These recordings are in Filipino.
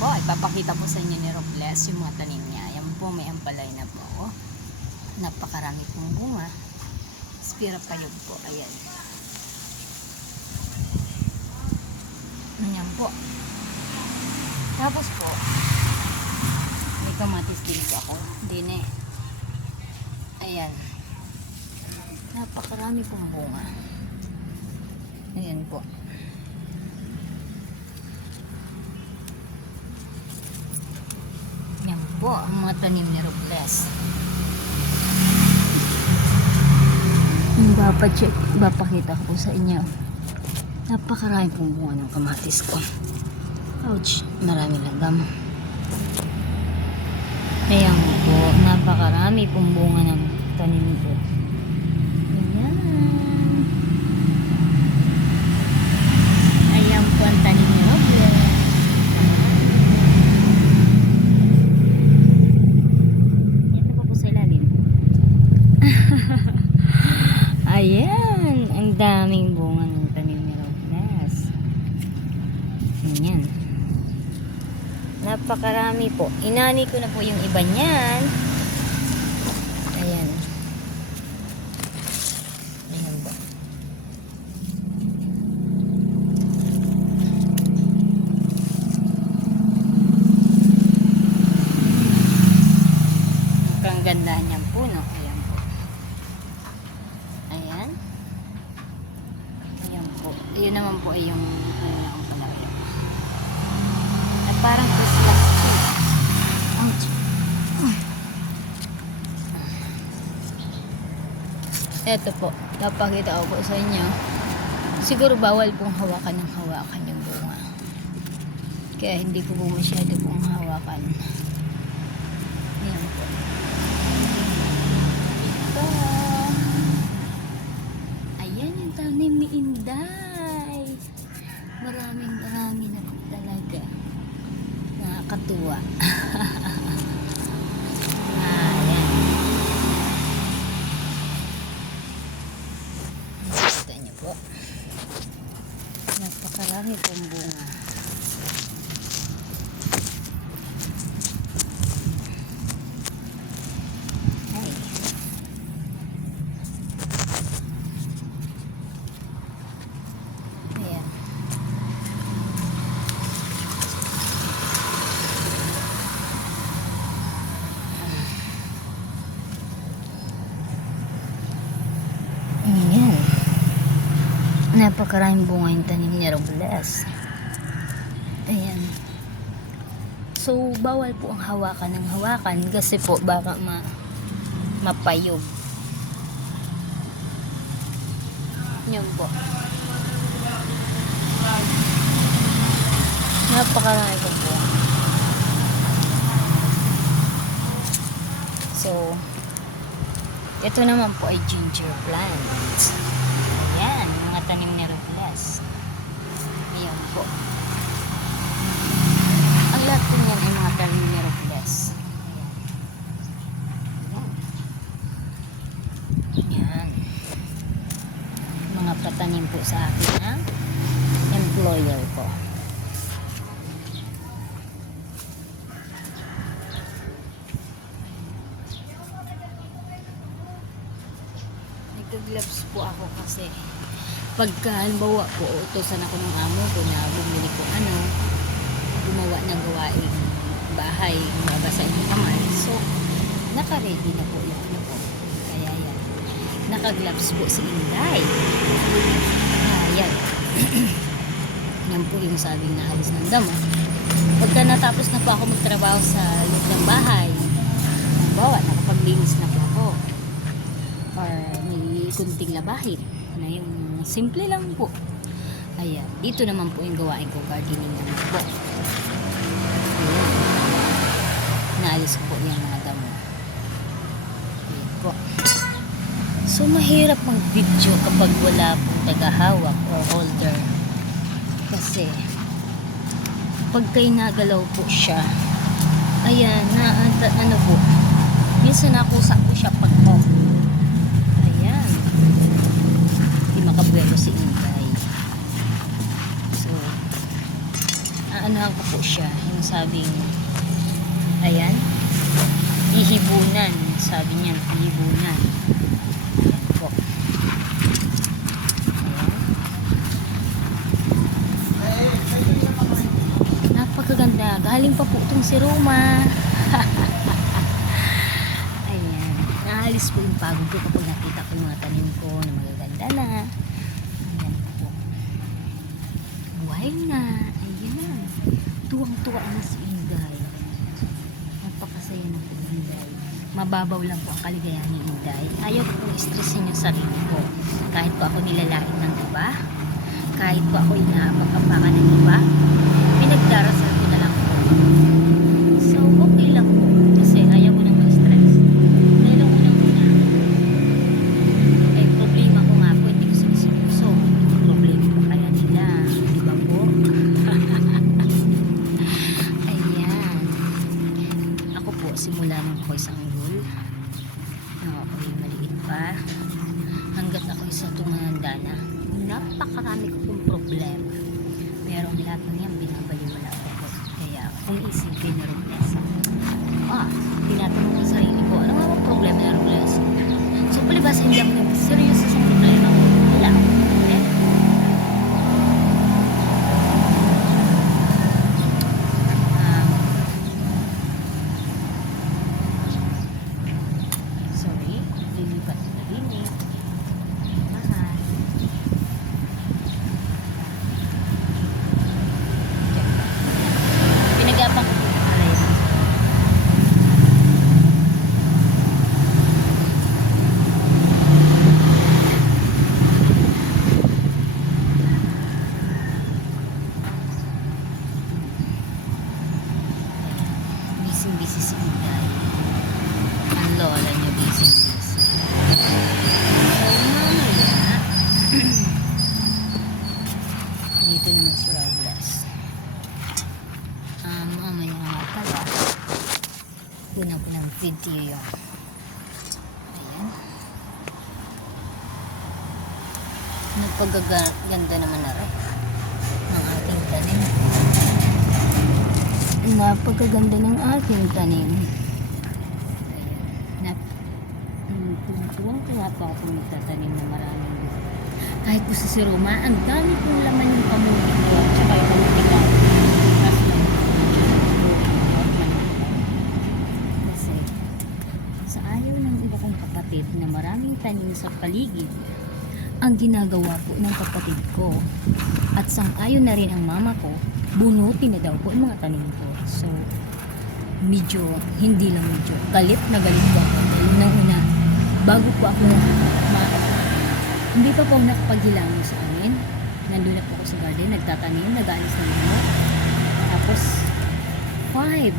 po, ipapakita po sa inyo ni Robles yung mga tanim niya. Yan po, may ampalay na po. Oh. Napakarami pong bunga. Spira payog po, ayan. Ayan po. Tapos po, may kamatis din po ako. Din eh. Ayan. Napakarami pong bunga. Ayan po. Yan po ang mga tanim ni Robles. Papakita ko sa inyo. Napakarami pong bunga ng kamatis ko. Ouch, marami langgam. Ayan po, napakarami pong bunga ng tanim ko. Ayan. Ayan po ang tanim ni Robles. Ito pa po sa ilalim. Ayan, ang daming bunga ng tanim ni Robles. Ayan. Napakarami po. Inani ko na po yung iba niyan. Ayan. Ayan po. Ang ganda niyang puno. Ayan po. Ayan. Ayan po. Iyon naman po ay yung ang palaya. At parang Christmas tree. Eto po. Napakita ko po sa inyo. Siguro bawal pong hawakan ng hawakan yung bunga. Kaya hindi ko po masyado pong hawakan. Ayan po. Ito. Ayan yung tanim ni Inday. Marami na po talaga. Nakakatuwa. Ayan. Kita niyo po. Napakarami pong bunga. Ay. Ayan. Ayan. Napakaraming bunga yung tanim ni Robles. Ayan. So, bawal po ang hawakan ng hawakan kasi po baka mapayog. Yan po. Napakarami po po. So, ito naman po ay ginger plant. Ayan, mga tanim ni Robles. Ayan po. Ang lahat po niyan ay mga tanim ni Robles. Ayan. Ayan. Mga patanim po sa akin ng employer ko. Nag-gloves po ako kasi pagka halimbawa po utusan ako ng amo ko na bumili ko gumawa ng gawaing bahay, mabasahin yung kamay, so naka-ready na po yung ko, kaya yan, naka-gloves po si Inday. Ayan. Yan po yung sabing naalis ng damo. Pagka natapos na po ako magtrabaho sa loob ng bahay, halimbawa nakapaglinis na po ako or may kunting labahin na yung simple lang po. Ayan, ito naman po yung gawain ko, gardening naman po. Ayan, naalis ko po yung mga damo. Ayan po. So mahirap mag-video kapag wala pong tagahawak or holder kasi pag kayo nagalaw po siya, ayan, ano po, minsan nakusa po siya pag off. Ayan, hindi makabuelo si Inday. So Aanahan ko po siya. Yung sabing, ayan, ihibunan. Sabi niya, ihibunan. Ayan po. Ayan. Napakaganda. Galing pa po itong si Roma. Ayan. Naalis po yung pagod ko kapag nakita ko yung mga tanim ko na magaganda na. Ayan po. Why na? Ayan. Tuwang-tuwa na si Inday. Napakasaya na po Inday. Mababaw lang po ang kaligayahan ni Inday. Ayaw ko pong stressin yung sarili ko. Kahit po ako nilalait ng iba, kahit po ako inaapag-apakan ng iba, pinagdarasal ko na lang po. So, okay lang po. Kasi ayaw ko nang ma-stress. Dahil ang unang-una, problema ko nga po, hindi ko sinisipuso. Problema ko kaya nila. Di ba po? Ayan. Ako po, simula nung ako'y sanggol, nung ako'y maliit pa, hanggat ako'y sa tumanda na, napakarami ko pong problema. Pero lahat ng yan, binabaliwala ko po. Kaya, kung isipin na Robles, tinatanong ko sa sarili ko, ano nga ang problema na Robles? So, palibas, hindi ako nag-seryoso sa problema ko. Wala. Okay? Sorry, lilipat na din eh. Mahal. Pinag-apang ko po yung alay. Busy si Inday. Ang lola niya busy. So, mamaya, dito naman si Robles. Mamaya nga pala, una ko ng video yung ayan. Nagpagaganda naman na rin ng ating tanim. Napagaganda ng ating tanim. Ayan. Tuwang-tuwa pa ako nagtatanim na maraming. Kahit po sa Roma, ang dami kong laman yung pamuti ko at saka yung pamuti ko. Kasi sa ayaw ng iba kong kapatid na maraming tanim sa paligid, ang ginagawa po ng kapatid ko at sang-ayon na rin ang mama ko, bunutin na daw po yung mga tanim ko. So, medyo, hindi lang medyo, galit na galit ko ako. Dahil nang una, bago po ako hindi pa po nakapaghilango sa amin. Nandun na po ako sa garden, nagtatanim, nag-aalis ng damo. Tapos, 5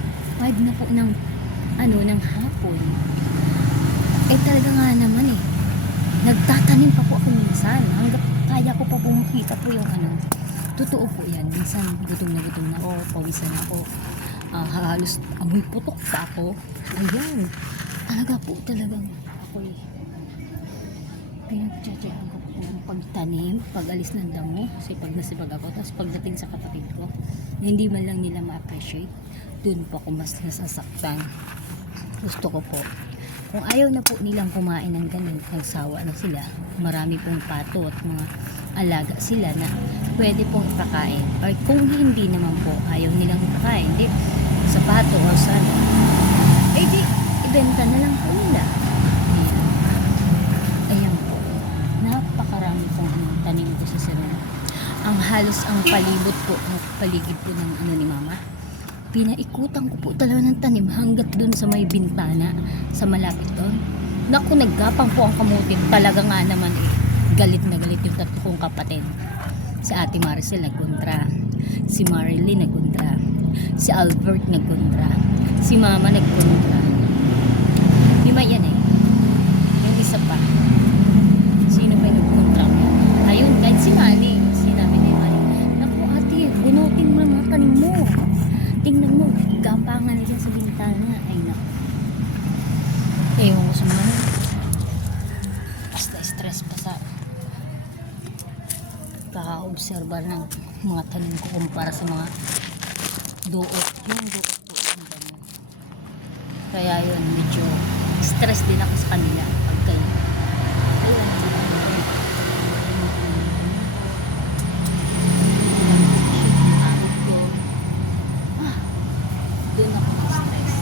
na po ng hapon. Talaga nga naman nagtatanim pa po ako minsan. Hanggang kaya ko pa po makita po yung totoo po yan. Minsan gutom na ako, pawisan ako. Halos amoy putok pa ako. Ayan. Talaga po talagang ako'y pinagtsatsayan ko po ang pagtanim, pag-alis ng damo, sipag ako. Tapos pagdating sa kapatid ko, hindi man lang nila ma-appreciate, dun po ako mas nasasaktan. Gusto ko po, kung ayaw na po nilang kumain ng ganun, nagsawa na sila, marami pong pato at mga alaga sila na pwede pong ipakain. Or kung hindi naman po, ayaw nilang ipakain, di sa pato or sana, di, ibenta na lang po nila. Ayan po. Napakarami pong tanim ko sa sarili. Ang halos ang palibot po, paligid po ng ni mama. Pinaikutan ko po talaga ng tanim hanggat dun sa may bintana, sa malapit doon. Naku, naggapang po ang kamuti. Talaga nga naman galit na galit yung tatlo kong kapatid. Si Ate Maricel nagkontra, si Marilyn nagkontra, si Albert nagkontra, si Mama nagkontra. Lima yan yung isa pa. Sino pa yung nagkontra? Ayun, kahit si Manny. Sinabi ni Manny, naku ate, bunutin mo ang mga tanim mo. Tingnan mo, gampangan na dyan sa bintana. Ay naku. Ewan ko sa mga basta stress pa sa kaka-observa ng mga tanim ko kumpara sa mga Duot. Yung duot po. Yung ganun. Kaya yun, medyo stress din ako sa kanila. Pagka yun. Ayun. Doon ako na-stress.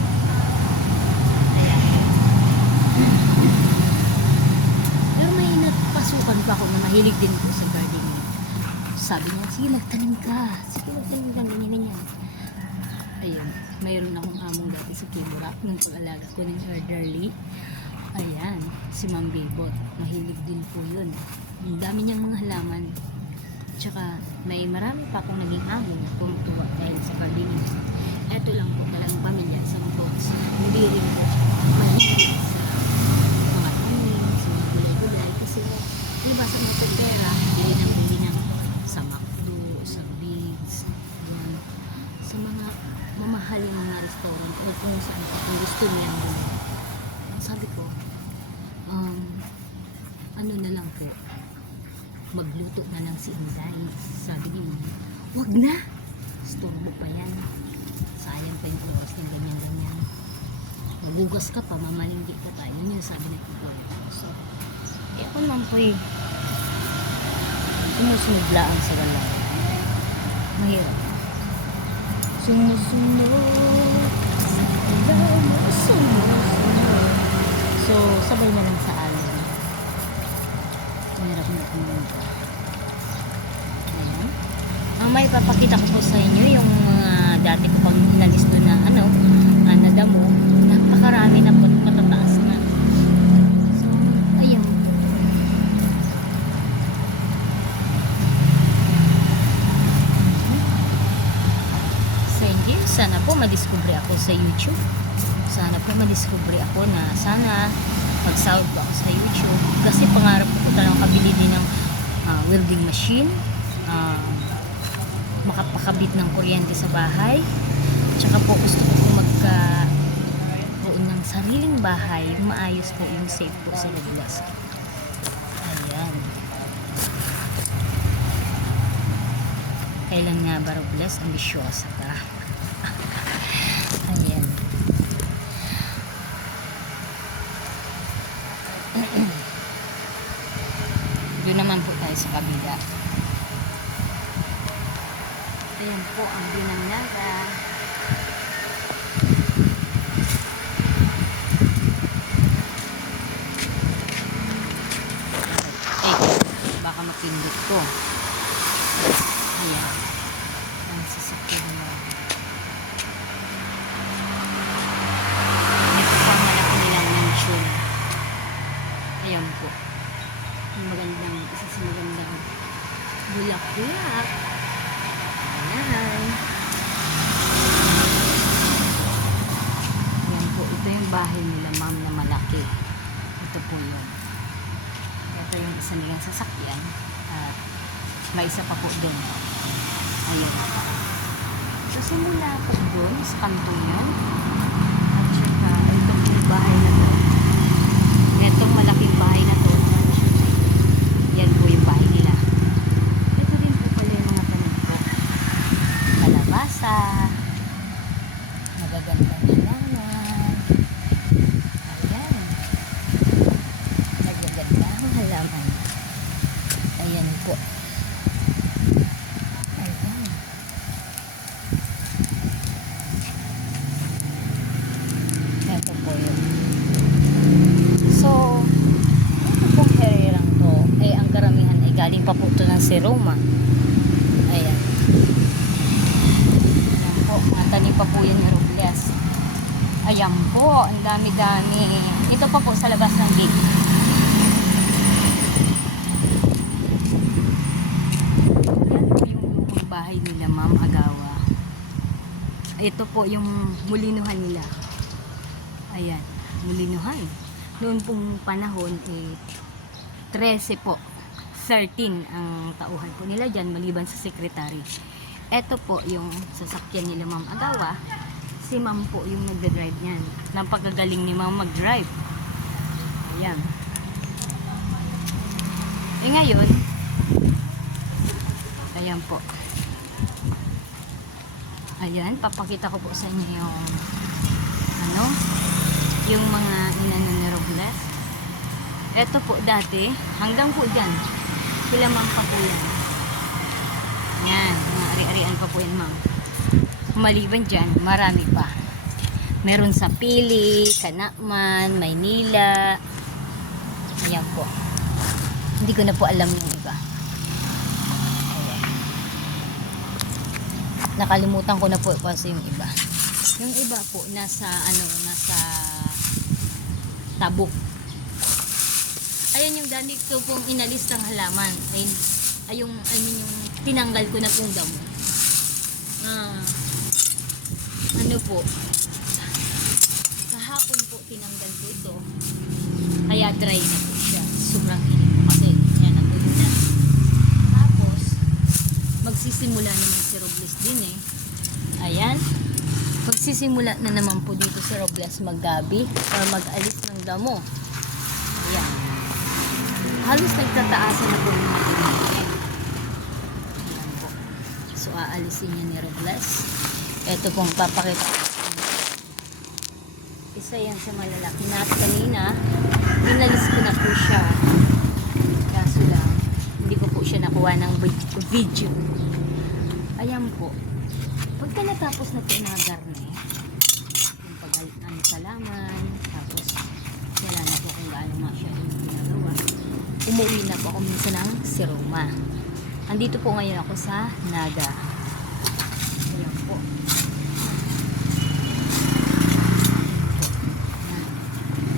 Pero may napasukan pa ako na mahilig din po sa gardening. Sabi niya, sige magtanim ka. Sige magtanim ka, ganyan. Ayun, mayroon akong among dati sa Kiburak nung pag-alaga ko ng elderly. Ayan, si Ma'am Bebot. Mahilig din po yun. Ang dami niyang mga halaman. Tsaka may marami pa akong naging amo na tumutuwa dahil sa gardening. Eto lang po talagang pamilya sa mga hindi rin po mahilig sa mga tanim, sa mga gulay-gulay. Kasi iba sa mga pera, hindi ng sa McDo, sa Bigs, yan, sa mga mamahaling mga restaurant o kung saan pa kung gusto niya doon. Sabi ko, ano na lang po, magluto na lang si Inday. Sabi niya, wag na, storbo pa yan, sayang pa yung oras ng ganyan. Magugas ka pa, mamalinggi ka tayo. Yun yung sabi na ito. So, ako naman po sumusunod lang sa wala. Mahirap. Sumusunod. So, sabay na lang sa alon. Mahirap na pumunta. Ayan. May papakita ko po sa inyo yung mga dati ko pang inalis doon na na damo. Napakarami na po, matataas na. So, ayun. Sige, sana po madiscover ako sa YouTube. Sana po madiscover ako na sana magsahod po ako sa YouTube. Kasi pangarap ko talagang kabili din ng welding machine, makapakabit ng kuryente sa bahay. Tsaka po gusto ko po magkaroon ng sariling bahay, maayos po yung safe po sa labas. Ayan. Kailan nga ba Robles? Ambisyosa ka. Ayan. Doon naman po tayo sa kabila. Ayan po ang Binanyaga. Baka mapindot ko. Ayan. Ang sasakyan mo. Ito po ang malaki nilang mansion. Ayan po. Magandang, isa sa magandang bulak-bulak. Ayan. Ayan po. Ito yung bahay nila, ma'am, na malaki. Ito po yun. Ito yung isa nilang sasakyan. At may isa pa po doon. Ayan. So, simula po doon sa kanto yan. At saka, ito po yung bahay na to. Itong malaking bahay na to. Yan po yung bahay nila. Ito din po pala yung mga tanim ko. Kalabasa. Magagandang halaman. Ayan. Magagandang halaman. Ayan po. Ayan. Ito po yun. So, ito pong area lang to. Ang karamihan ay galing pa po ito ng Seroma. Ayan. Ayan po. Mga tanim pa po yan ng Robles. Ayan po. Ang dami-dami. Ito pa po sa labas ng gate. Yan po yung bahay nila, Ma'am Agawa. Ito po yung mulinuhan nila. Ayan. Mulinuhan. Noon pong panahon 13 po. 13 ang tauhan po nila dyan maliban sa secretary. Ito po yung sasakyan nila, Ma'am Agawa. Si Ma'am po yung nagda-drive niyan. Napakagaling ni Ma'am mag-drive. Ayan. Ngayon, ayan po. Ayan, papakita ko po sa inyo yung ano, yung mga inano ni Robles. Ito po dati, hanggang po dyan, pilamang pa po yan. Yan, mga ari-arian pa po yan, ma'am. Maliban dyan, marami pa. Meron sa Pili, Kanakman, Maynila. Ayan po. Hindi ko na po alam yung iba. Ayan. Nakalimutan ko na po kasi yung iba. Yung iba po, nasa Tabuk. Ayan yung dani ko pong inalis ng halaman. Ay yung tinanggal ko na pong damo. Ano po, kahapon po tinanggal ko ito, kaya dry na po siya, sobrang init po kasi yan na po yun na. Tapos magsisimula naman si Robles din ayan, magsisimula na naman po dito si Robles maggabi or mag-alis ng damo. Ayan, halos nagtataasan na po yung ayan po. So aalisin niya ni Robles. Ito pong papakita ko sa inyo. Isa yan sa malalaki na kanina. Inalis ko na po siya. Kaso lang, hindi ko po siya nakuha ng video. Ayan po. Pagka natapos na po na garne, yung salaman, tapos wala na po kung gaano nga siya yung ginagawa. Umuwi na po ako minsan ng Siroma. Andito po ngayon ako sa Naga. Ayan po.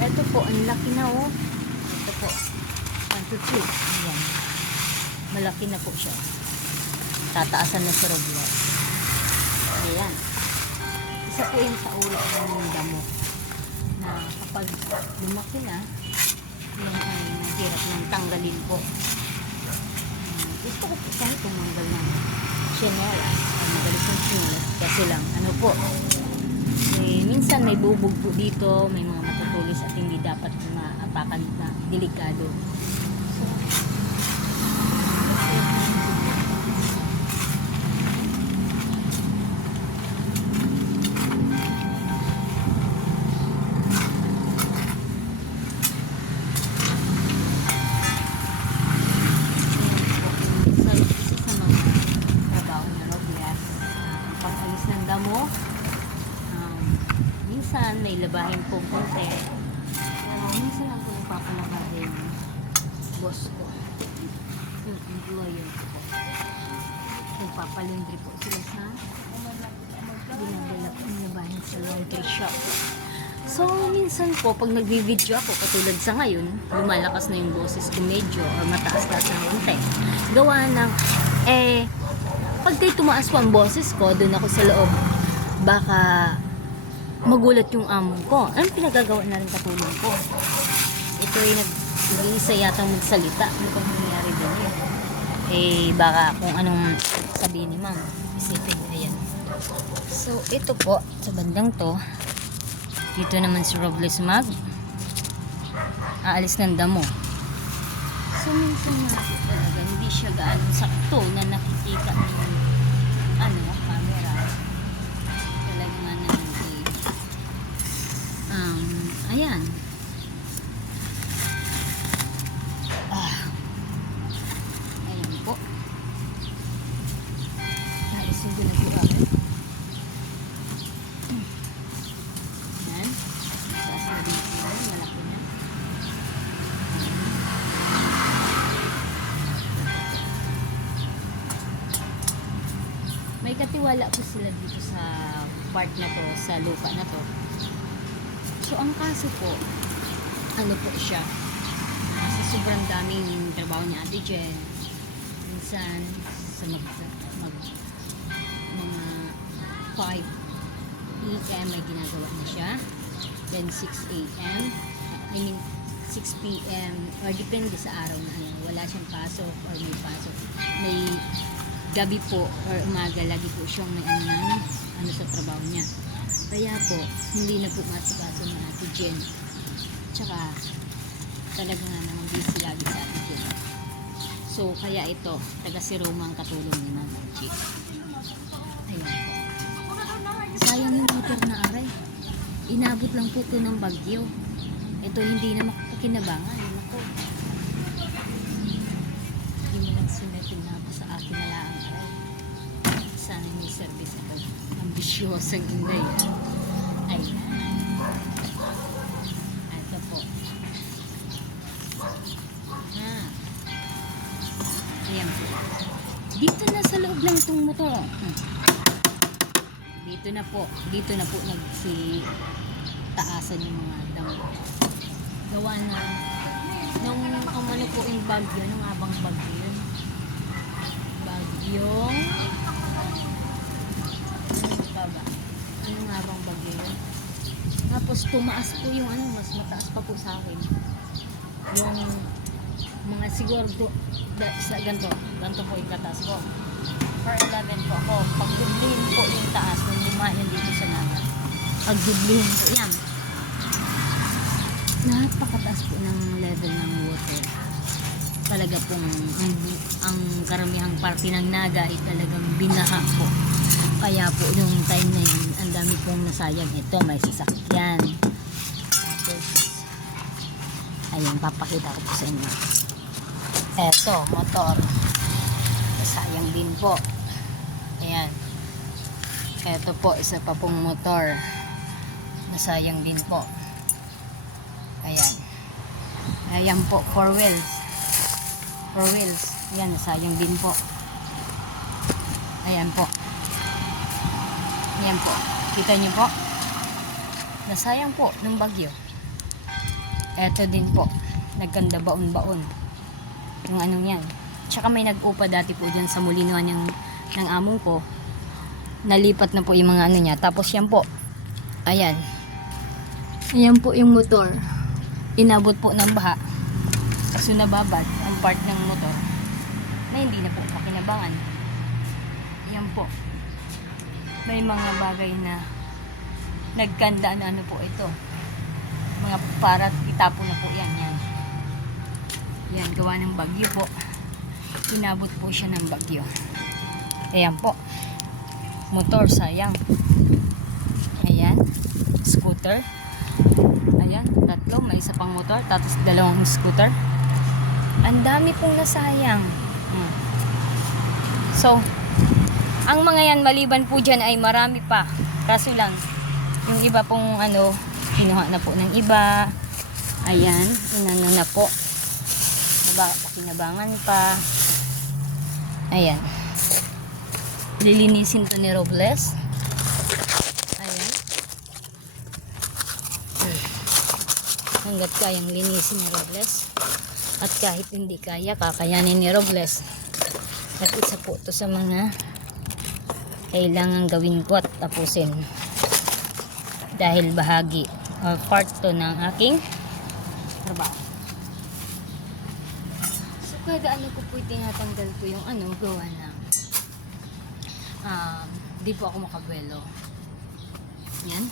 Ito po, ang laki na Ito po. 1, 2, 3. Ayan. Malaki na po siya. Tataasan na sa Robles. Ayan. Isa po yun sa ulo ng damo. Na kapag lumaki na, yung ay nahirap ng tanggalin po. Gusto ko po kahit tumanggal ng chinelas. Magalis ng chinelas. Kasi lang, ano po, minsan may bubog po dito, may mga matutulis at hindi dapat maapakan na delikado. Pag-alis ng damo, minsan may labahin po konti, pero minsan ako nagpapalabahin boss ko, yung employer ko po, nagpapalundri po sila sa ginagala po yung labahin sa laundry shop. So minsan po pag nagvi-video ako, katulad sa ngayon, lumalakas na yung boses ko medyo or mataas-taas ng konti, gawa ng pag tayo tumaas po ang boses ko, doon ako sa loob, baka magulat yung amo ko. Anong pinagagawa na rin katulong ko? Ito ay nag-iisa yata magsalita. Ano kung nangyari din baka kung anong sabihin ni ma'am. Isipin, ayan. So, ito po, sa bandang to, dito naman si Robles aalis ng damo. So, minsan nga po talaga, hindi siya gaano sakto na nakikita ng camera. Talaga nga naman ayan. Ayan po. Naisin ko na po ako. Ayan. Taas na din sila. Malaki na. May katiwala po sila dito sa part na to, sa lupa na to. So, ang kaso po, ano po siya, kasi sobrang daming yung trabaho niya Ate Jen. Minsan, sa mga 5 p.m. may ginagawa na siya. Then 6 a.m. I mean, 6 p.m. or depende sa araw na wala siyang pasok or may pasok. May gabi po or umaga, lagi po siyang may sa trabaho niya. Kaya po, hindi na po masikaso ng Ate Jen. Tsaka, talaga nga naman busy lagi sa Ate Jen. So, kaya ito, taga si Roma ang katulong ni Mama G. Ayan po. inabot lang po ito ng bagyo. Ito hindi na makakinabangan. Ako, hindi mo lang sinabi sa akin na lang. Sana may service ito. Ambisyosang inday. Ayan. Ito po. Ayan po. Dito na sa loob lang itong motor. Dito na po nagsi taasan yung mga damo. Gawa na nung ano po yung bagyo, nung abang bagyo yun. Bagyong ano pa ba? Ano nga bang bagyo yun? Tapos tumaas po yung ano, mas mataas pa po sa akin. Yung mga siguro sa ganito po yung kataas ko. For 11 po ako. Pag dublin po yung taas, nung 5 yun dito sa naga. Pag dublin po yan. Napakataas po ng level ng water. Talaga pong ang karamihang parte ng naga ay talagang binaha po. Kaya po yung time na yun, ang dami pong nasayang. Ito, may sasakyan. Tapos, ayun, papakita ko po sa inyo. Eto, motor. Sayang din po. Ayan. Eto po, isa pa pong motor. Nasayang din po. Ayan. Ayan po, 4 wheels. 4 wheels. Ayan, nasayang din po. Ayan po. Ayan po. Kita niyo po? Nasayang po ng bagyo. Eto din po. Nagkanda baon-baon. Yung anong yan. Tsaka may nag-upa dati po dyan sa Molinoan ng among ko. Nalipat na po yung mga ano niya. Tapos yan po. Ayan. Ayan po yung motor. Inabot po ng baha. So nababad ang part ng motor na hindi na po makinabangan. Ayan po. May mga bagay na nagkanda na ano po ito. Mga para itapon na po yan. Yan. Yan, gawa ng bagyo po. Inabot po siya ng bagyo. Ayan po. Motor, sayang. Ayan. Scooter. Ayan, tatlo. May isa pang motor. Tapos 2 scooter. Ang dami pong nasayang. So, ang mga yan, maliban po dyan ay marami pa. Kaso lang, yung iba pong ano, kinuha na po ng iba. Ayan, inano na po. Pakinabangan pa. Ayan. Lilinisin to ni Robles. Ayan. Hanggat kayang linisin ni Robles. At kahit hindi kaya, kakayanin ni Robles. At isa po to sa mga kailangan gawin ko at tapusin. Dahil bahagi or part to ng aking trabaho. Kada ano ko po tinatanggal ko yung ano, gawa na di po ako makabuelo. Yan.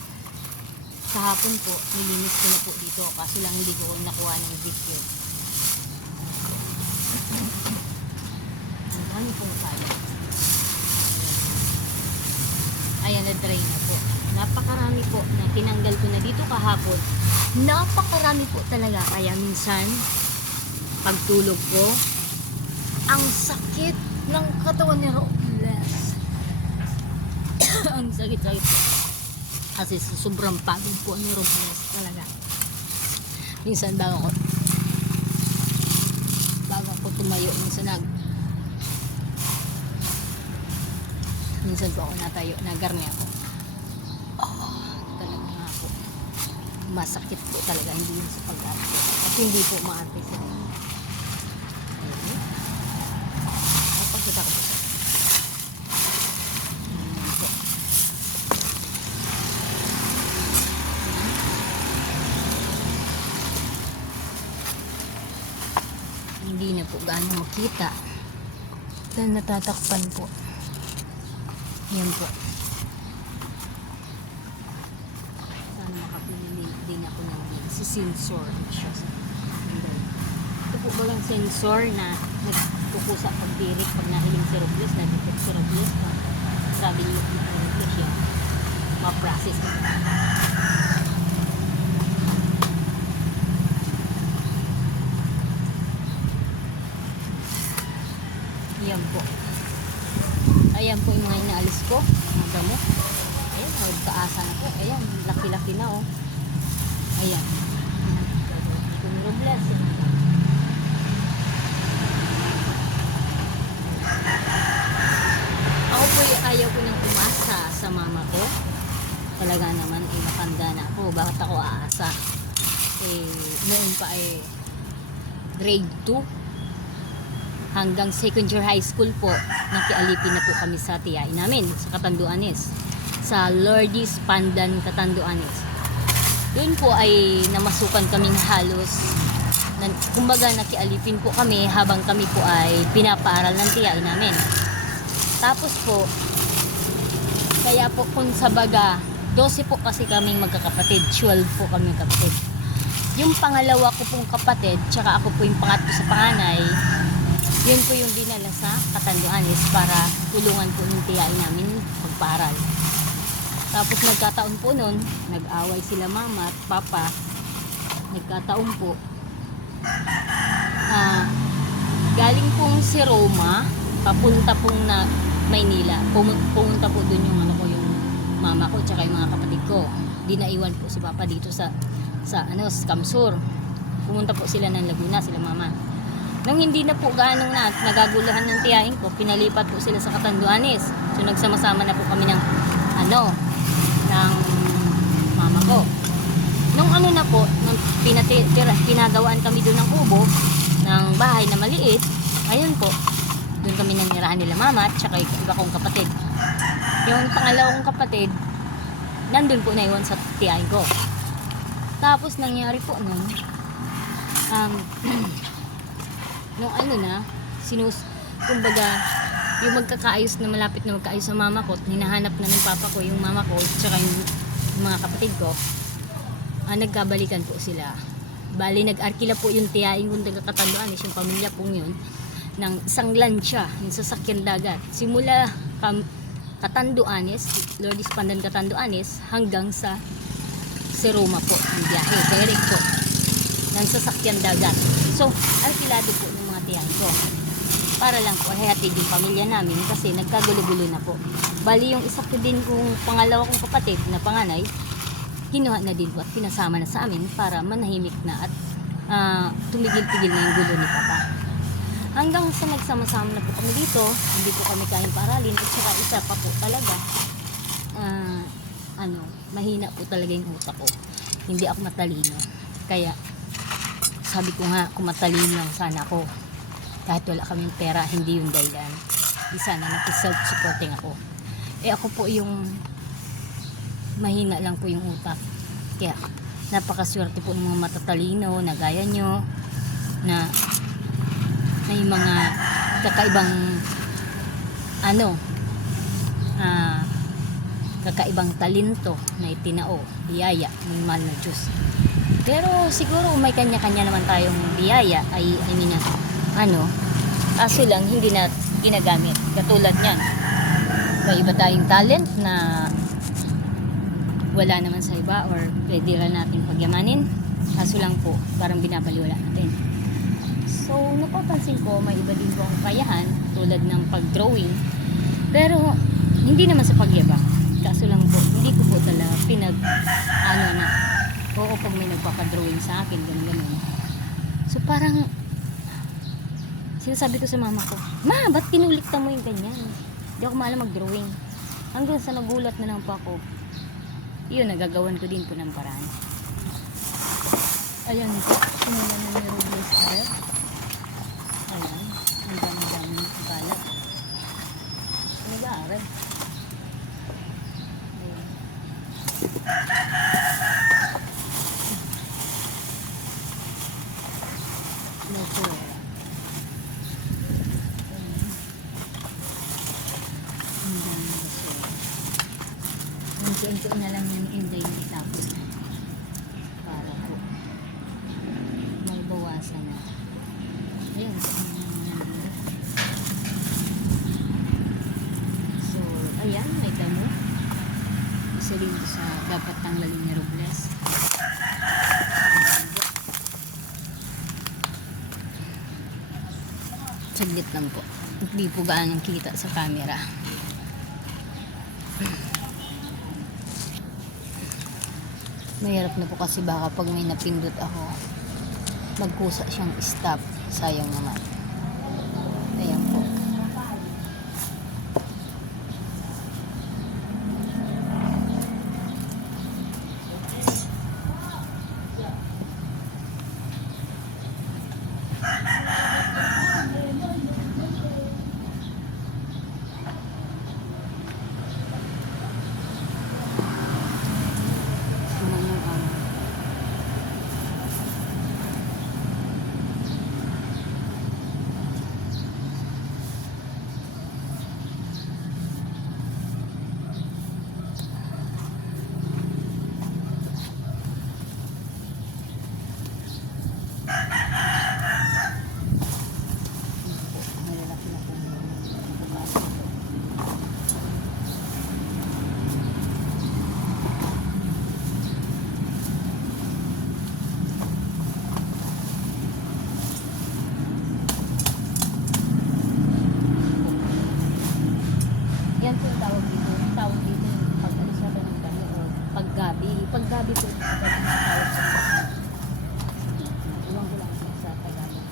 Kahapon po, nilinis ko na po dito kasi lang hindi ko nakuha ng video. Ang dami pong kaya. Ayan, na-dry na po. Napakarami po na tinanggal ko na dito kahapon. Napakarami po talaga. Kaya minsan pagtulog ko, ang sakit ng katawan ni Robles. Ang sakit-sakit. Kasi sobrang pagod po ni Robles talaga. Minsan bago ko tumayo, minsan po ako natayo, nagarni ako. Talaga nga po. Masakit po talaga, hindi yun sa pag-arte. At hindi po maarte siya. Kita ko po siya. Hindi na po gaano makita. Dahil natatakpan po. Yan po. Sana makapili din ako ng sensor siya. Ito po ba lang sensor na nagkukusa pagdirik pag nahiling si Robles, na-detect si Robles sabi niyo kung Robles yan ma-process na Ayan po. Ayan po yung mga inaalis ko. Mga damo. Ayan, magkaasa na po. Ayan, laki-laki na oh. Ayan. Kung Robles. Ako po ayaw ko nang umasa sa mama ko. Talaga naman matanda na ako. Bakit ako aasa? Noon pa grade 2 hanggang second year high school po, nakialipin na po kami sa tiyain namin sa Catanduanes, sa Lourdes Pandan, Catanduanes. Doon po ay namasukan kaming halos kumbaga nakialipin po kami habang kami po ay pinapaaral ng tiyain namin. Tapos po, kaya po kung sa baga 12 po kasi kaming magkakapatid, 12 po kami magkakapatid. Yung pangalawa ko pong kapatid, tsaka ako po yung pangatlo sa panganay, yun po yung dinala sa Catanduanes para tulungan po yung tiyain namin magparal. Tapos nagkataon po nun, nag-away sila mama at papa. Nagkataon po, galing pong si Roma, papunta pong na Maynila. Pumunta po dun yung yung mama ko tsaka yung mga kapatid ko. Di naiwan po si papa dito sa Kamsur. Pumunta po sila ng Laguna, sila mama. Nung hindi na po ganong nagaguluhan ng tiyahin ko, pinalipat po sila sa Catanduanes. So nagsama-sama na po kami ng ng mama ko. Nung na po, nung pinagawaan kami doon ng kubo, ng bahay na maliit, ayun po, doon kami nanirahan nila mama at saka iba kong kapatid. Yung pangalawa kong kapatid, nandun po naiwan sa tiyahin ko. Tapos nangyari po nun, nung kumbaga, yung magkakaayos na malapit na magkaayos sa mama ko, hinahanap na ng papa ko yung mama ko, tsaka yung mga kapatid ko, nagkabalikan po sila. Bali, nag-arkila po yung tiyain kung taga-Catanduanes, yung pamilya pong yun, ng isang lansya, yung sasakyan dagat. Simula Catanduanes, Lourdes Pandan Catanduanes, hanggang sa Roma po, ang biyahe, direct po, ng sasakyan dagat. So, arkilado po ng mga tiyahin ko. Para lang po, hahatid yung pamilya namin kasi nagkagulo-gulo na po. Bali, yung isa ko din kong pangalawa kong kapatid na panganay, kinuha na din po at pinasama na sa amin para manahimik na at tumigil-tigil na yung gulo ni papa. Hanggang sa nagsama-sama na po kami dito, hindi po kami kayang paralin at saka isa pa po talaga, mahina po talaga yung utak ko. Hindi ako matalino. Kaya, sabi ko nga, kung matalino lang sana ako. Kahit wala kaming pera, hindi yung dahilan. Di sana self-supporting ako. Ako po yung mahina lang po yung utak. Kaya, napakaswerte po ng mga matatalino na gaya nyo, na may mga kakaibang kakaibang talento na itinao, biyaya ng mahal na Diyos. Pero siguro may kanya-kanya naman tayong biyaya, kaso lang hindi na ginagamit. Katulad niyan, may iba tayong talent na wala naman sa iba or pwede lang natin pagyamanin, kaso lang po parang binabaliwala natin. So napapansin ko may iba din po ang kayahan tulad ng pag-drawing, pero hindi naman sa pagyabang, kaso lang po hindi ko po talaga oo, pag may nagpapadrawing sa akin ganun. So parang sinasabi ko sa mama ko, ma, ba't kinulikta mo yung ganyan? Hindi ako maalam mag-drawing. Hanggang sa nagulat na lang po ako, yun, nagagawan ko din po ng paraan. Ayan po, simula na ni Robles Hair. Ayan, ang dami-dami ng kalat. Nag-aaral. Ayan. Natura. Ang dami na siya. Unti-unti na lang yung enday na itapos. Para po may bawasan na. Ayan. So, ayan, may damo. Isa rin sa dapat tanggalin ni Robles. Saglit lang po. Hindi po gaano kita sa camera. Mahirap na po kasi baka pag may napindot ako, magkusa siyang stop. Sayang naman. Ayan po. Yan po yung tawag dito. Yung tawag dito yung pag-alis na ng dami o paggabi. Paggabi po yung tawag sa mga. Iwan ko lang sa Tagalog.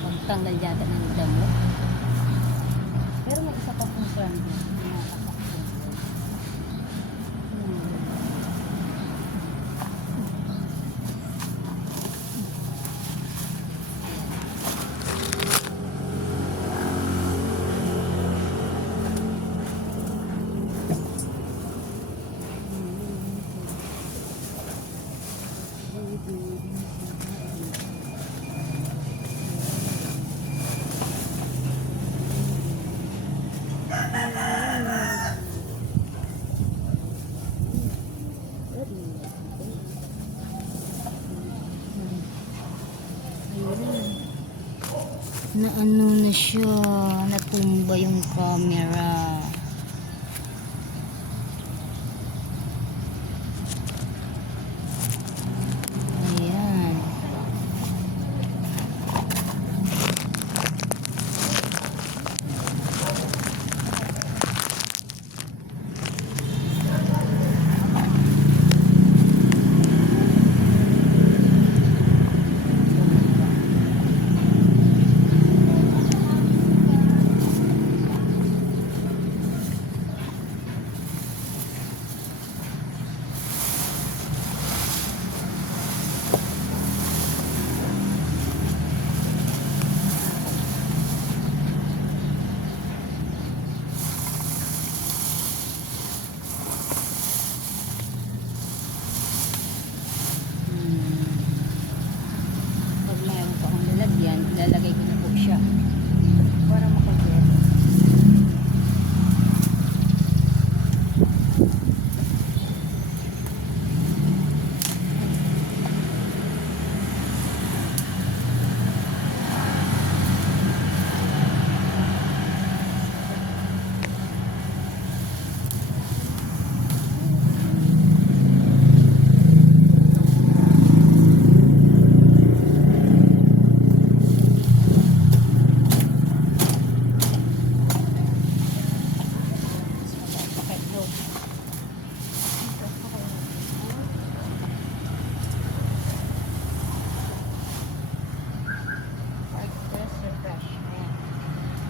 Magtanggal yata ng damo. Pero may isa pa pong brand na nakakapaksin. Na ano na siya, natumba yung camera. Ayan. Pag mayroon pa akong lalagyan, ilalagay ko na po siya para makagyan.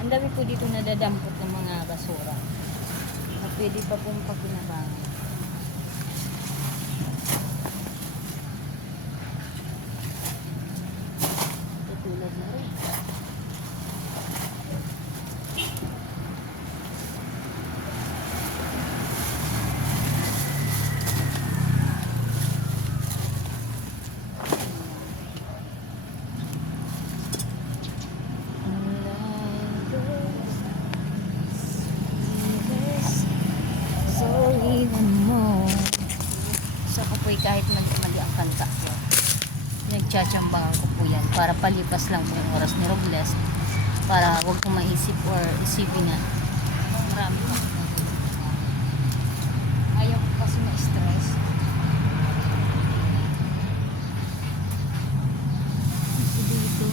Ang dami po dito nadadampot ng mga basura na pwede pa pong pagkinabangan. Tutulad na rin. Kahit mali ang kanta ko, nagtsatsambahan ko po yan para palipas lang po yung oras ni Robles, para huwag kong maisip or isipin na marami pa. Ayaw ko kasi na-stress. Dito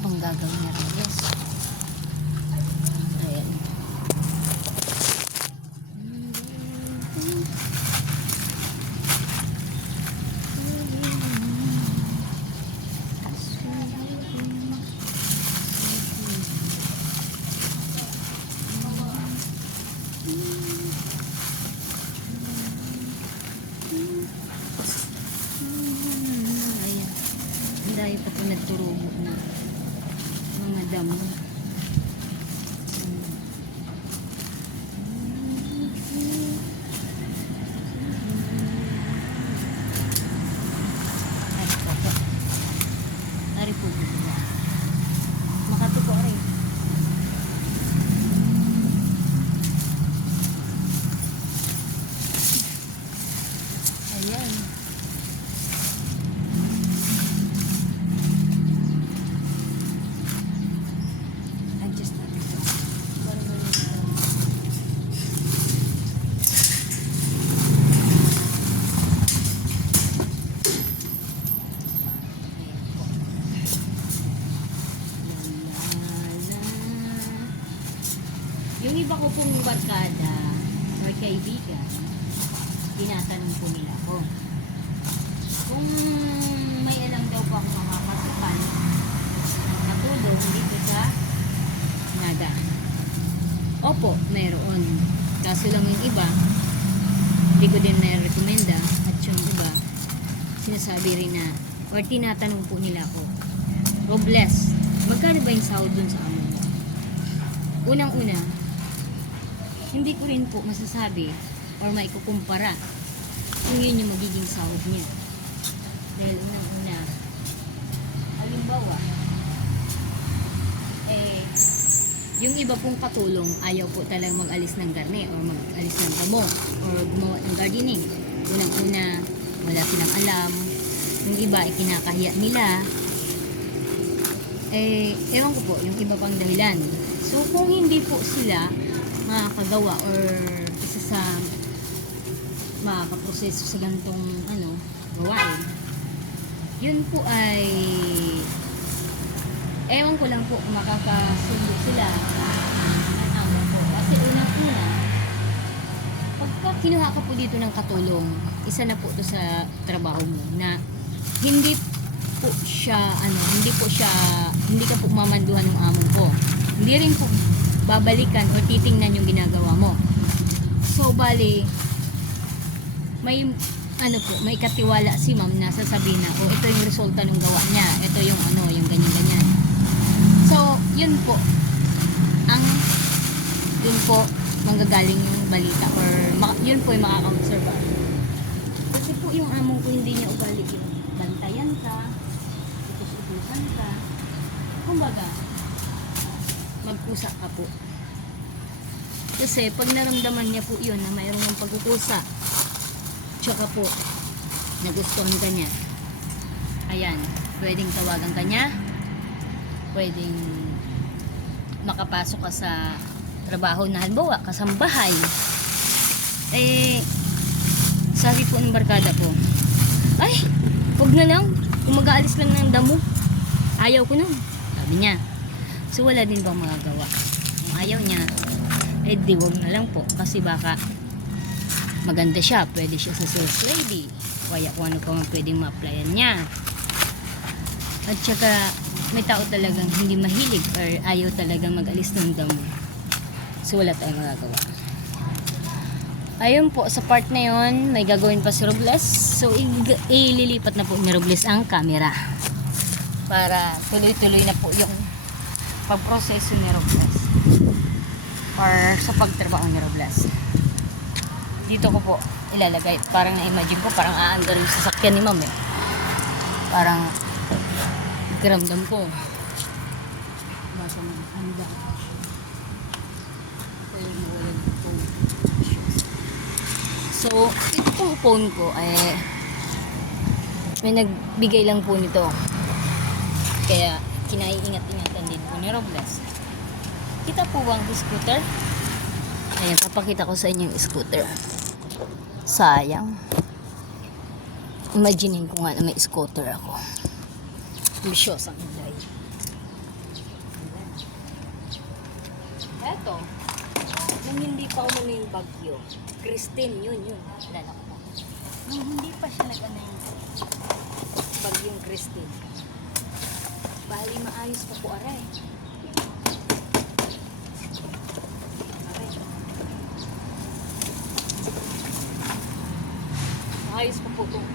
Pang gagawin na rin, yes. Ayan. Ayan. Ang dahil pa po nagturubo na mga damo. Ari po po. Makati po rin. Ayan. Adjust natin ito. Para yung iba ko pong barkada or kaibigan, tinatanong po nila ako kung may alam daw po ako makakasukan ng katulong dito sa Naga. Opo, mayroon. Kaso lang yung iba, hindi ko din na-recommenda, at yung iba, sinasabi rin na, or tinatanong po nila ako, Robles, magkano ba yung sahod dun sa amo mo? Unang-una, hindi ko rin po masasabi or maikukumpara kung yun yung magiging sahod niya. Dahil unang-una, halimbawa, yung iba pong katulong ayaw po talagang mag-alis ng garne or mag-alis ng damo or gumawa ng gardening. Unang-una, wala silang alam. Yung iba, kinakahiya nila. Ewan ko po, yung iba pang dahilan. So, kung hindi po sila makakagawa or isa sa makakaproseso sa ganitong gawain, yun po ay ewan ko lang po kung makakasundo sila ng amo po. Kasi unang-una, pagka kinuha ka po dito ng katulong, isa na po to sa trabaho mo na hindi ka po mamanduhan ng amo po. Hindi rin po babalikan o titingnan yung ginagawa mo. So, bali, may katiwala si ma'am na sasabihin na, ito yung resulta ng gawa niya. Ito yung yung ganyan-ganyan. So, yun po manggagaling yung balita or yun po yung makaka-observe. Kasi po yung among ko hindi niya ugali yung bantayan ka, utos-utusan ka. Kumbaga, magpusa ka po. Kasi pag naramdaman niya po yun na mayroong ng pagkukusa, tsaka po nagustuhan ka niya, ayan, pwedeng tawagan ka niya, pwedeng makapasok ka sa trabaho na halimbawa kasambahay. Sabi po ng barkada ko, ay, huwag na lang, kung mag-aalis lang ng damo, ayaw ko nun, sabi niya. So wala din bang magagawa? Kung ayaw niya, di wag na lang po, kasi baka maganda siya, pwede siya sa sales lady, kaya kung ano pa man pwedeng ma-applyan niya. At saka may tao talagang hindi mahilig or ayaw talagang mag-alis ng damo. So wala tayong magagawa. Ayun po, sa part na yon may gagawin pa si Robles. So ililipat na po ni Robles ang camera para tuloy-tuloy na po yung pagproseso ni Robles or sa pagtrabaho ni Robles. Dito ko po ilalagay, parang na-imagine ko parang aandar yung sasakyan ni ma'am parang kiramdam ko basa mo handa so ito pong phone ko may nagbigay lang po nito kaya kinaiingat-ingatan din po ni Robles. Kita po bang scooter? Ayan, papakita ko sa inyo yung scooter. Sayang. Imaginin ko nga na may scooter ako. Ambisyosa ang day. pa umano yung bagyo. Christine, yun. Alala ko pa. Nung hindi pa siya nag-ano yung bagyong Christine. Bali, maayos pa po aray. Maayos pa po itong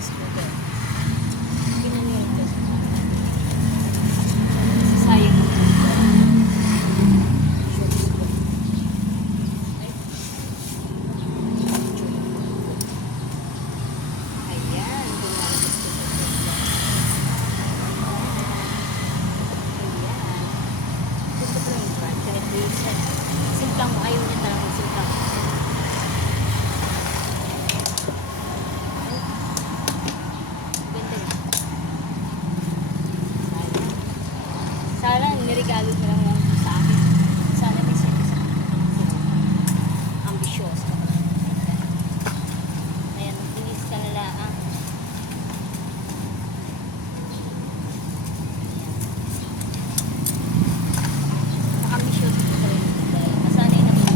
scooter. Pinangyari ko sa sayang. Simplang mo, ayaw niya talagang simplang. Ganda niya. Sana niregalo na lang sa akin. Sana may sento sa ambisyoso. Ayan, inis ka na lang. Ambisyoso ko talaga. Masanay na po.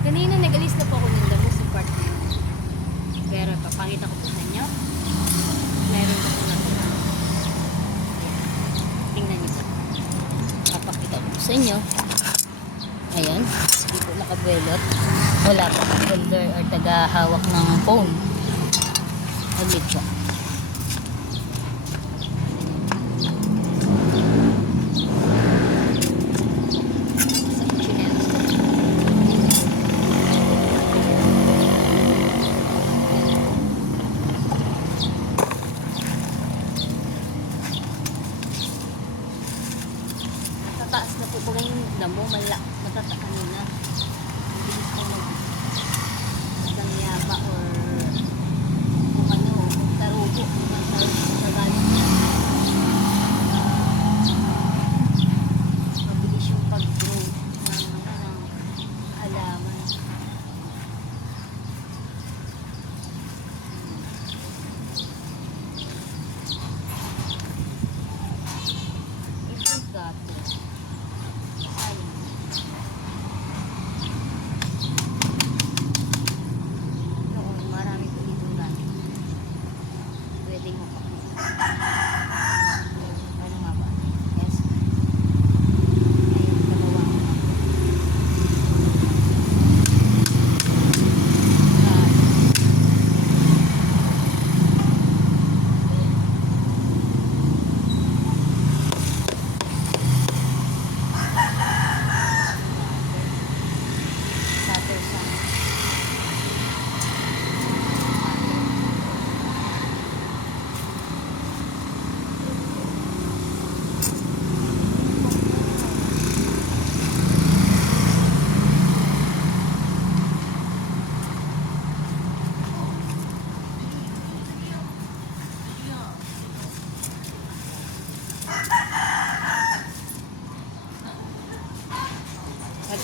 Kanina nag-alis na po ako ng damo sa park na yun. Pero papakita ko po sa inyo. Meron po po natin. Tingnan niyo po. Papakita ko po sa inyo. Ayan. Hindi po nakabelot. Wala po holder or taga-hawak ng phone. Aglit po. Taas na po po ngayong damo, matatakan na. Ang bilis ko mag-yaba or kung ano, kung tarugo, kung tarugo niya. Mabilis yung pag-grow ng halaman. Ito yung gato.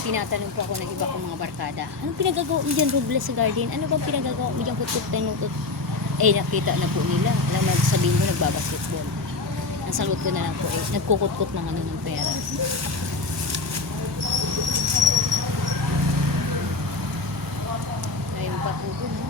Tinatanong po ako ng iba kong mga barkada, anong pinagagawa mo dyan, Robles, sa garden? Ano bang pinagagawa mo dyan, hutot na nutot? Eh, nakita na po nila. Alam mo, sabihin mo, nagbabasketball. Ang sagot ko na lang po, nagkukutkot ng ano ng pera. Ngayon pa po po, no?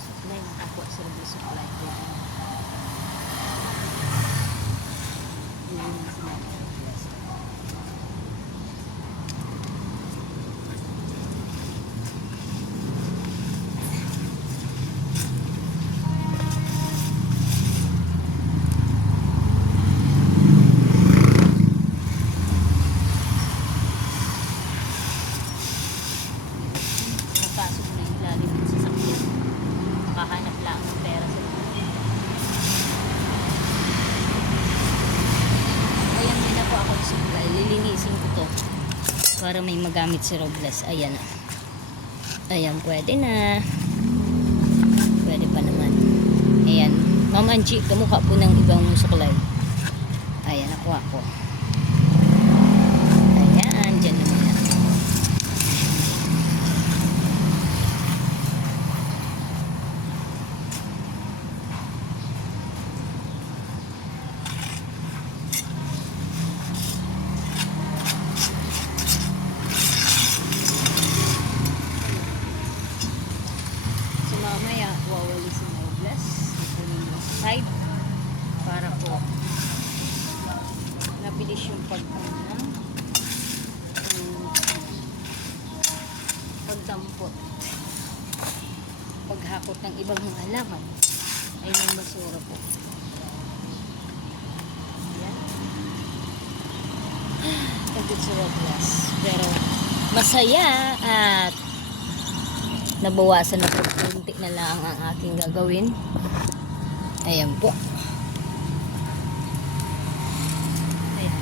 Supply napasok na yung lalim ng sasakyan. Makahanap lang ng pera sa ayan, din na po ako ng supply. Lilinisin ko to para may magamit si Robles. Ayan na. Ayan, pwede na. Pwede pa naman. Ayan. Ma'am Angie, kamukha po ng ibang suklay. Ayan, nakuha ko. Ayan, dyan naman yan. So mamaya, wawalisin na Robles. Ipunin mo sa side. Para po nabilis yung pagdampot, paghakot ng ibang mga laman ay ng basura po. Ayan. Pagod sa Robles. Pero masaya at nabawasan na po, kunti na lang ang aking gagawin. Ayan po. Ayan.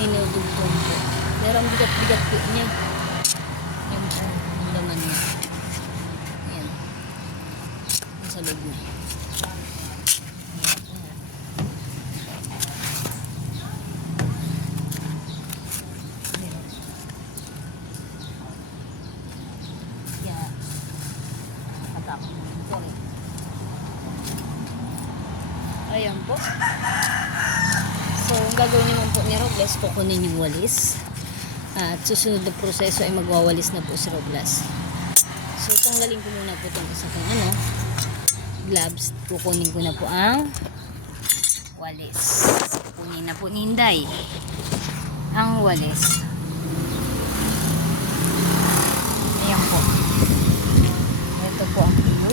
Dinudugtong po. Pero ang bigat-bigat po niya. Yan po, ang laman niya. Ayan. Nasa loob niya. Ayan. Kaya, nakatapos mo ito eh. Ayan po. So, ang gagawin naman po ni Robles, kukunin yung walis. At susunod na proseso ay magwawalis na po si Robles. So, tanggalin ko muna po itong isa kong gloves. Kukunin ko na po ang walis. Kukunin na po ni Inday ang walis. Ayan po. Ito po ang pilo.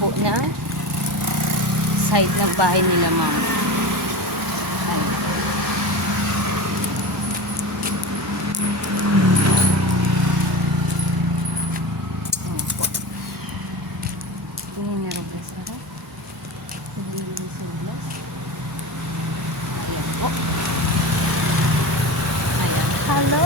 Po na side ng bahay nila, ma'am. Ayan. Tingnan niya rin guys. Naglilinis ng glass. Ayan po. Ayan. Hello!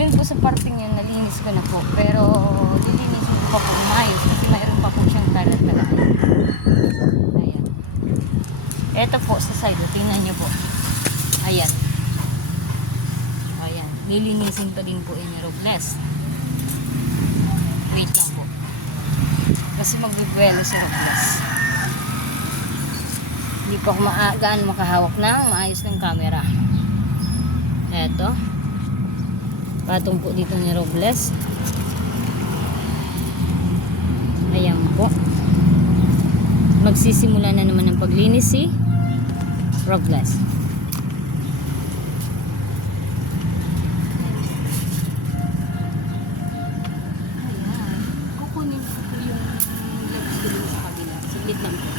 Doon po sa parting yun, nalinis ko na po. Pero, lilinisin ko pa po maayos kasi mayroon pa po siyang talat-talat. Ayan. Ito po sa side. Tingnan nyo po. Ayan. Ayan. Lilinisin pa din po yung Robles. Wait lang po. Kasi magbibwelo si Robles. Hindi pa ako maagaan makahawak ng maayos ng camera. Eto. Patong po dito ni Robles. Ayan po. Magsisimula na naman ang paglinis si Robles. Ayan. Kukunin ko yung gloves ko dun sa kabila. Siglit lang po.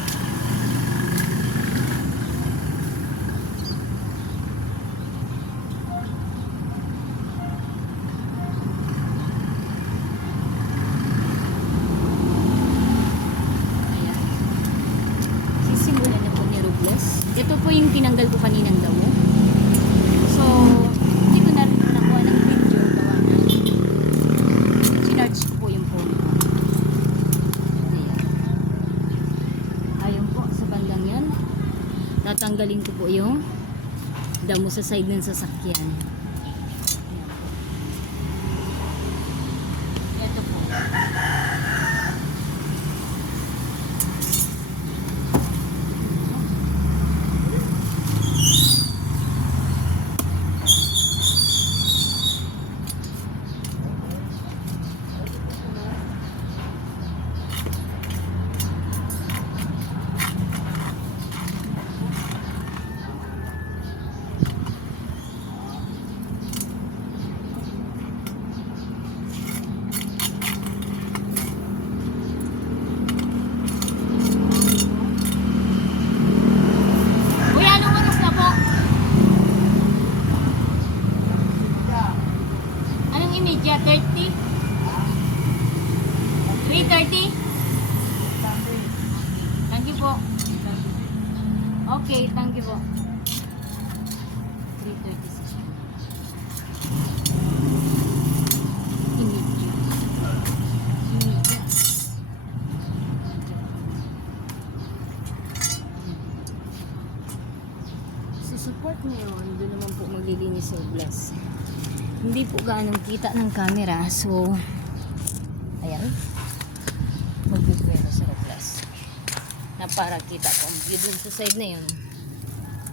Ito po yung tinanggal ko kaninang damo. So, hindi ko na rin nakuha ng video. Gawa na. Sinarge ko po yung phone ko. Ayan. Ayun po, sa bandang yan. Tatanggalin ko po yung damo sa side ng sasakyan. Ito po. 2:30? Thank you po. Okay, thank you po. 3:36. Immediate. Support mo yun, doon naman po maglilinis yung glass. Hindi po ganong kita ng camera, so ayan, magbibigay sa glass na para kita ko ang view dun sa side na yun.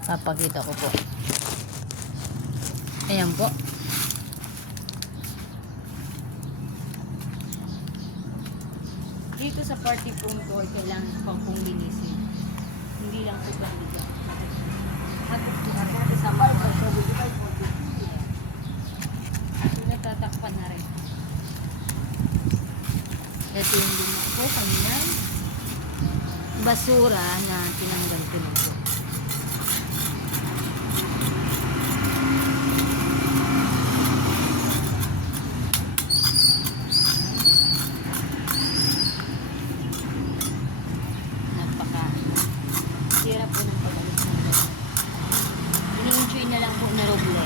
Papakita ko po. Ayan po. Dito sa party pong to, kailangan pang pong linisin. Hindi lang po bandigan. Natatakpan na rin. Ito yung luma ko kanina. Basura na tinanggal ko na po. Hirap po ng pag-alis ng roble. Ini-enjoy na lang po na roble.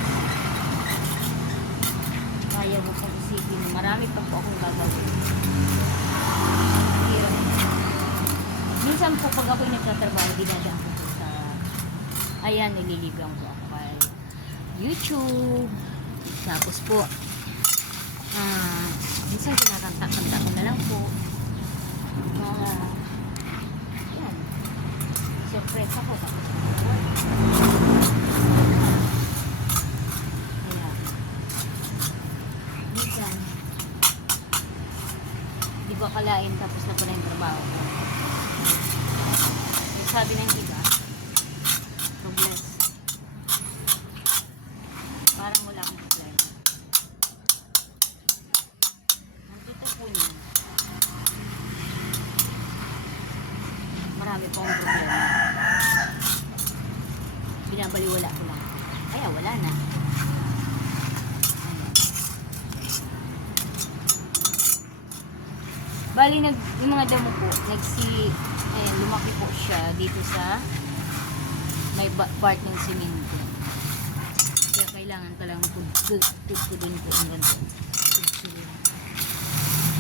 Kaya mo pong isipin na marami pa po akong gagawin. Hirap. Minsan po pag ako'y nagtatrabaho, dinadaan ko po sa ayan, nililigang po ako kay YouTube. Tapos po minsan kinakanta-kanta ko na lang po. Yan. Surprise ako tapos ayan. Minsan di ba kalain tapos na pala yung trabaho ko. Yung sabi ng iba, progress. Parang wala akong problema. Nandito po niya. Marami po akong problema. Binabaliwala ko lang. Kaya wala na. Bali, yung mga damo po, ayan, lumaki po siya dito sa may part ng simento. Kaya kailangan ka lang tudpudin po ang ganito. Tudsurin.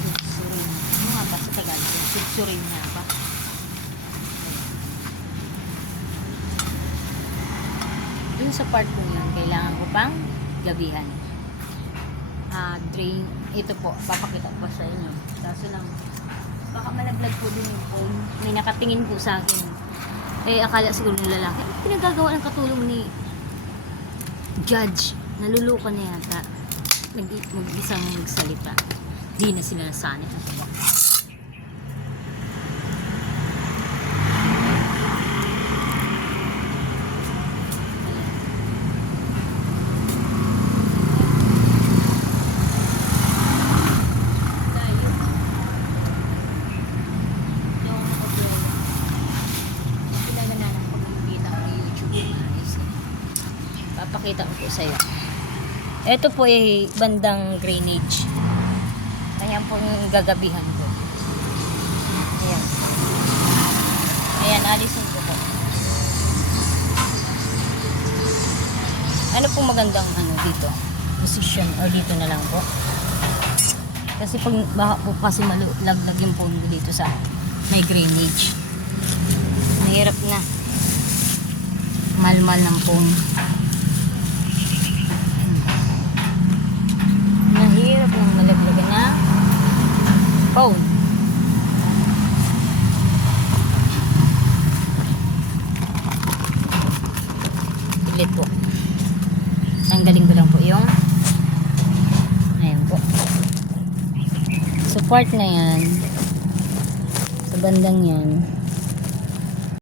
Tudsurin. Ano nga ba sa Tagalog? Tudsurin nga ba? Yung sa part po yun, kailangan ko pang gabihan. Drain. Ito po, papakita ko pa sa inyo. Kaso lang, baka malaglag po din yung phone. May nakatingin po sa akin. Eh, akala siguro ng lalaki, pinagagawa ng katulong ni Judge. Naluluka na yata. Mag-isang magsalita. Di na sila nasanit. Papakita ko po sa iyo. Ito po ay bandang drainage. Ayan po yung gagabihan ko. Ayan. Ayan, alisin ko po. Ano po magandang dito? Position or dito na lang po. Kasi pag baka po kasi malaglag yung phone ko dito sa may drainage. Mahirap na. Malmal ng phone. Mahirap ng malaglagan na phone. Pilit po. Tanggalin ko lang po yung ayan po. So part na yan sa bandang yan